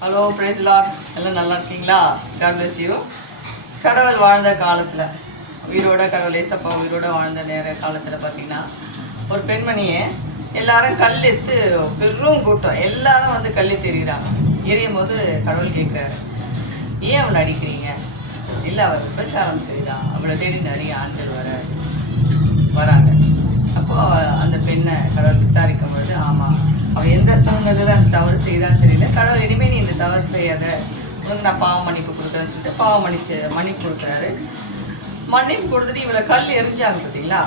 Hello price Lord, எல்லாம் நல்லா இருக்கீங்களா? God bless you. கடவுள் வாழ்ந்த காலத்தில், உயிரோட கடவுள் ஏசப்பா உயிரோட வாழ்ந்த காலத்தில் பார்த்தீங்கன்னா, ஒரு பெண்மணியை எல்லாரும் கல் எடுத்து பெரும் கூட்டம் எல்லாரும் வந்து கல் எறிகிறாங்க. எரியும் போது கடவுள் கேட்குறாரு, ஏன் அவளை அடிக்கிறீங்க? இல்லை, அவர் விபச்சாரம் செய்தான், அவளை தேடி நிறைய ஆண்கள் வராங்க. அப்போது அந்த பெண்ணை கடவுள் விசாரிக்கும் பொழுது, ஆமாம், அவள் எந்த சூழ்நிலையில் அந்த தவறு செய்தான்னு தெரியல, கடவுள் இனிமேல் நீ இந்த தவறு செய்யாத, உனக்கு நான் பாவ மன்னிப்பு கொடுக்குறேன்னு சொல்லிட்டு மன்னிப்பு கொடுக்குறாரு. மன்னிப்பு கொடுத்துட்டு இவளை கல் எரிஞ்சாங்க பார்த்தீங்களா?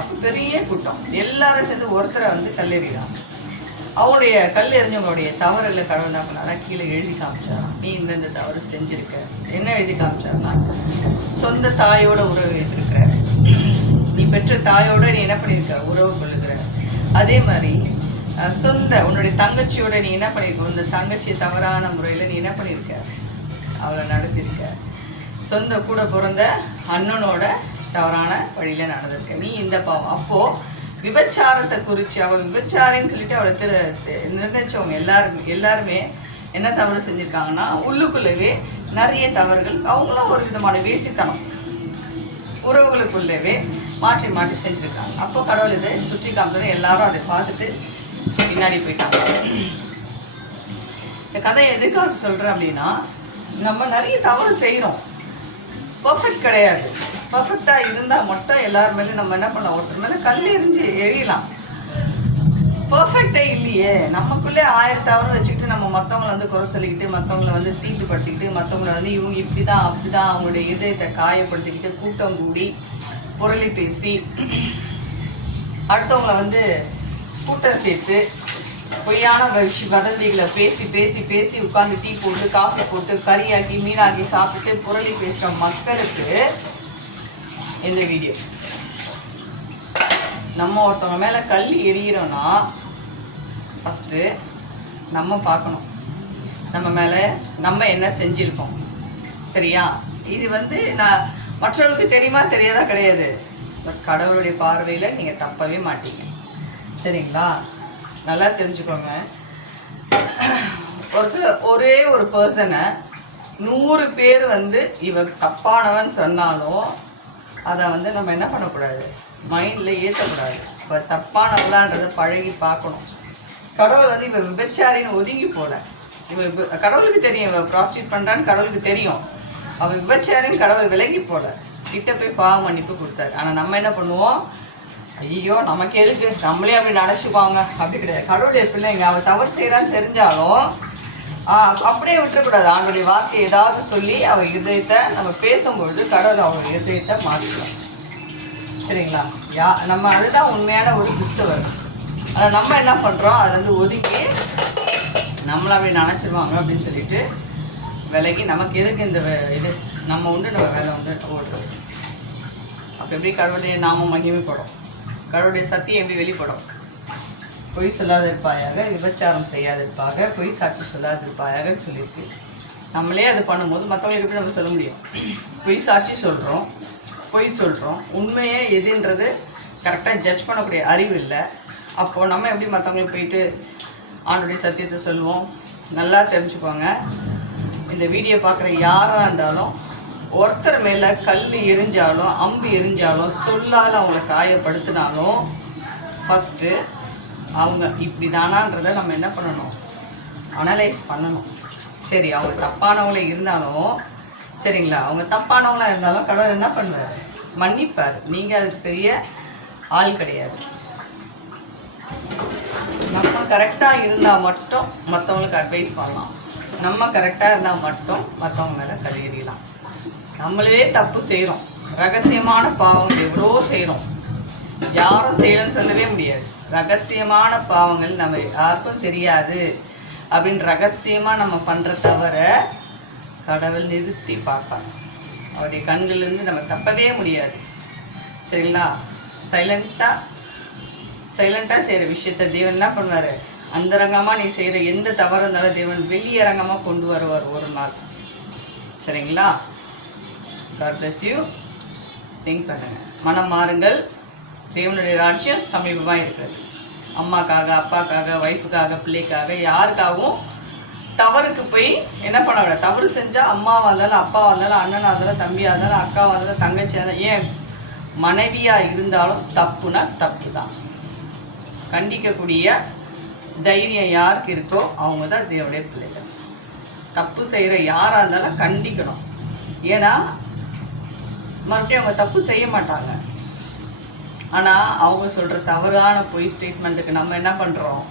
அப்போ பெரிய கூட்டம் எல்லாரும் சேர்ந்து ஒருத்தரை வந்து கல் எறிகிறாங்க. அவங்களுடைய கல் எறிஞ்சவங்களுடைய தவறில் கடவுள் என்ன பண்ணாரா, கீழே எழுதி காமிச்சாராம், நீ இந்த தவறு செஞ்சுருக்க. என்ன எழுதி காமிச்சாருன்னா, சொந்த தாயோட உறவு வைத்திருக்கிற, நீ பெற்ற தாயோட நீ என்ன பண்ணியிருக்க, உறவு கொள்ளுகிற. அதே மாதிரி உன்னுடைய தங்கச்சியோட நீ என்ன பண்ணியிருக்க, இந்த தங்கச்சி தவறான முறையில் நீ என்ன பண்ணியிருக்க, அவளை நடத்திருக்க. சொந்த கூட பிறந்த அண்ணனோட தவறான வழியில் நடந்திருக்க, நீ இந்த பாவம். அப்போது விபச்சாரத்தை குறித்து அவள் விபச்சாரின்னு சொல்லிட்டு அவளை நிர்ணயிச்சவங்க எல்லாருமே என்ன தவறு செஞ்சுருக்காங்கன்னா, உள்ளுக்குள்ளவே நிறைய தவறுகள், அவங்களும் ஒரு விதமான வேசித்தனம் உறவுகளுக்குள்ளவே மாற்றி மாற்றி செஞ்சுருக்காங்க. அப்போ கடவுள் இதை சுற்றி காமிச்சது, எல்லாரும் அதை பார்த்துட்டு பின்னாடி போயிட்டாங்க. இந்த கதையை எதுக்காக சொல்கிறேன் அப்படின்னா, நம்ம நிறைய தவறு செய்கிறோம், பர்ஃபெக்ட் கிடையாது. பர்ஃபெக்டாக இருந்தால் மட்டும் எல்லார் மேலேயும் நம்ம என்ன பண்ணலாம், ஒருத்தர் மேலே கல் எறிஞ்சு எரியலாம். பர்ஃபெக்டே இல்லையே, நமக்குள்ளே 1000 தவறு வச்சுக்கிட்டு நம்ம மற்றவங்களை வந்து குறை சொல்லிக்கிட்டு, மற்றவங்களை வந்து தீட்டுப்படுத்திக்கிட்டு, மற்றவங்களை வந்து இவங்க இப்படி தான் அப்படி தான் அவங்களுடைய இதயத்தை காயப்படுத்திக்கிட்டு, கூட்டம் கூடி பொருளை பேசி அடுத்தவங்களை வந்து கூட்டம் சேர்த்து பொய்யான வதந்திகளை பேசி பேசி பேசி உட்காந்து டீ போட்டு காஃபி போட்டு கறியாக்கி மீனாக்கி சாப்பிட்டு பொருளை பேசுகிற மக்களுக்கு இந்த வீடியோ. நம்ம ஒருத்தவங்க மேலே கல் எறிகிறோன்னா ஃபஸ்ட்டு நம்ம பார்க்கணும், நம்ம மேலே நம்ம என்ன செஞ்சுருக்கோம். சரியா? இது வந்து நான் மற்றவர்களுக்கு தெரியுமா தெரியாதா கிடையாது, பட் கடவுளுடைய பார்வையில் நீங்கள் தப்பவே மாட்டீங்க. சரிங்களா? நல்லா தெரிஞ்சுக்கோங்க. ஒரே ஒரு பர்சனை 100 பேர் வந்து இவ தப்பானவன் சொன்னாலும் அதை வந்து நம்ம என்ன பண்ணக்கூடாது, மைண்டில் ஏற்றக்கூடாது. இப்போ தப்பானவளான்றதை பழகி பார்க்கணும். கடவுள் வந்து இவன் விபச்சாரின்னு ஒதுங்கி போகல. கடவுளுக்கு தெரியும் இவன் ப்ராஸ்டியூட் பண்ணுறான்னு கடவுளுக்கு தெரியும். அவன் விபச்சாரின்னு கடவுள் விலகி போகல, கிட்ட போய் பாவ மன்னிப்பு கொடுத்தாரு. ஆனால் நம்ம என்ன பண்ணுவோம், ஐயோ நமக்கு எதுக்கு, நம்மளே அப்படி நினச்சிப்பாங்க, அப்படி கிடையாது. கடவுளுடைய பிள்ளைங்க அவள் தவறு செய்கிறான்னு தெரிஞ்சாலும் அப்படியே விட்டுறக்கூடாது. ஆண்டுடைய வார்த்தை ஏதாவது சொல்லி அவள் இதயத்தை நம்ம பேசும்பொழுது கடவுள் அவளுடைய இதயத்தை மாற்றிக்கலாம். சரிங்களா? நம்ம அதுதான் உண்மையான ஒரு கிறிஸ்தவர். அதை நம்ம என்ன பண்ணுறோம், அதை வந்து ஒதுக்கி நம்மளை அப்படி நினச்சிருவாங்க அப்படின்னு சொல்லிட்டு விலகி, நமக்கு எதுக்கு இந்த இது, நம்ம உண்டு நம்ம வேலை உண்டு ஓடுறது. அப்போ எப்படி கடவுளுடைய நாமம் மகிமைப்படும், கடவுளுடைய சத்தியம் எப்படி வெளிப்படும். பொய் சொல்லாதிருப்பாயாக, விபச்சாரம் செய்யாதிருப்பாக, பொய் சாட்சி சொல்லாதிருப்பாயாகன்னு சொல்லியிருக்கு. நம்மளே அது பண்ணும்போது மற்றவங்களுக்கு எப்படி நம்ம சொல்ல முடியும்? பொய் சாட்சி சொல்கிறோம், பொய் சொல்கிறோம், உண்மையே எதுன்றது கரெக்டாக ஜட்ஜ் பண்ணக்கூடிய அறிவு இல்லை. அப்போது நம்ம எப்படி மற்றவங்களுக்கு போயிட்டு ஆண்டுடைய சத்தியத்தை சொல்லுவோம்? நல்லா தெரிஞ்சுக்கோங்க. இந்த வீடியோ பார்க்குற யாராக இருந்தாலும் ஒருத்தர் மேலே கல் எரிஞ்சாலும் அம்பு எரிஞ்சாலும் சொல்லால் அவங்கள காயப்படுத்தினாலும் ஃபஸ்ட்டு அவங்க இப்படி தானான்றதை நம்ம என்ன பண்ணணும், அனலைஸ் பண்ணணும். சரி, அவங்க தப்பானவங்களே இருந்தாலும் சரிங்களா, அவங்க தப்பானவங்களாக இருந்தாலும் கடவுள் என்ன பண்ணுவார், மன்னிப்பார். நீங்கள் அதுக்கு பெரிய ஆள் கிடையாது. நம்ம கரெக்டாக இருந்தால் மட்டும் மற்றவங்களுக்கு அட்வைஸ் பண்ணலாம், நம்ம கரெக்டாக இருந்தால் மட்டும் மற்றவங்க மேலே கல் எறியலாம். நம்மளே தப்பு செய்கிறோம், ரகசியமான பாவங்கள் எவ்வளோ செய்கிறோம், யாரும் செய்யலன்னு சொல்லவே முடியாது. ரகசியமான பாவங்கள் நம்ம யாருக்கும் தெரியாது அப்படின்னு ரகசியமாக நம்ம பண்ணுற தவிர கடவுள் நிறுத்தி பார்ப்பாங்க. அவருடைய கண்கள்லேருந்து நம்ம தப்பவே முடியாது. சரிங்களா? சைலண்ட்டாக செய்கிற விஷயத்த தேவன் என்ன பண்ணுவார், அந்தரங்கமாக நீ செய்கிற எந்த தவறு இருந்தாலும் தேவன் வெளியரங்கமாக கொண்டு வருவார் ஒரு நாள். சரிங்களா? God bless you. திங்க் பண்ணுங்கள், மனம் மாறுங்கள். தேவனுடைய ராஜ்யம் சமீபமாக இருக்கிறது. அம்மாக்காக, அப்பாக்காக, ஒய்ஃபுக்காக, பிள்ளைக்காக, யாருக்காகவும் தவறுக்கு போய் என்ன பண்ண விட தவறு செஞ்சால் அம்மாவாக இருந்தாலும் அப்பாவாக இருந்தாலும் அண்ணனாக இருந்தாலும் தம்பியாக இருந்தாலும் அக்காவாக இருந்தாலும் தங்கச்சியாக இருந்தாலும் ஏன் மனைவியாக இருந்தாலும் தப்புனா தப்பு தான். கண்டிக்கக்கூடிய தைரியம் யாருக்கு இருக்கோ அவங்க தான் தேவனுடைய பிள்ளைகள். தப்பு செய்கிற யாராக இருந்தாலும் கண்டிக்கணும். ஏன்னா மறுபடியும் அவங்க தப்பு செய்ய மாட்டாங்க. ஆனால் அவங்க சொல்கிற தவறான பொய் ஸ்டேட்மெண்ட்டுக்கு நம்ம என்ன பண்ணுறோம்,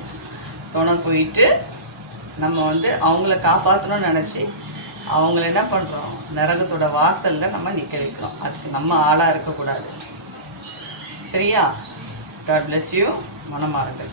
துணை போயிட்டு நம்ம வந்து அவங்கள காப்பாற்றணும்னு நினச்சி அவங்கள என்ன பண்ணுறோம், நரகத்தோட வாசலில் நம்ம நிற்க வைக்கிறோம். அதுக்கு நம்ம ஆளாக இருக்கக்கூடாது. சரியா? God bless you. மனமாறுங்கள்.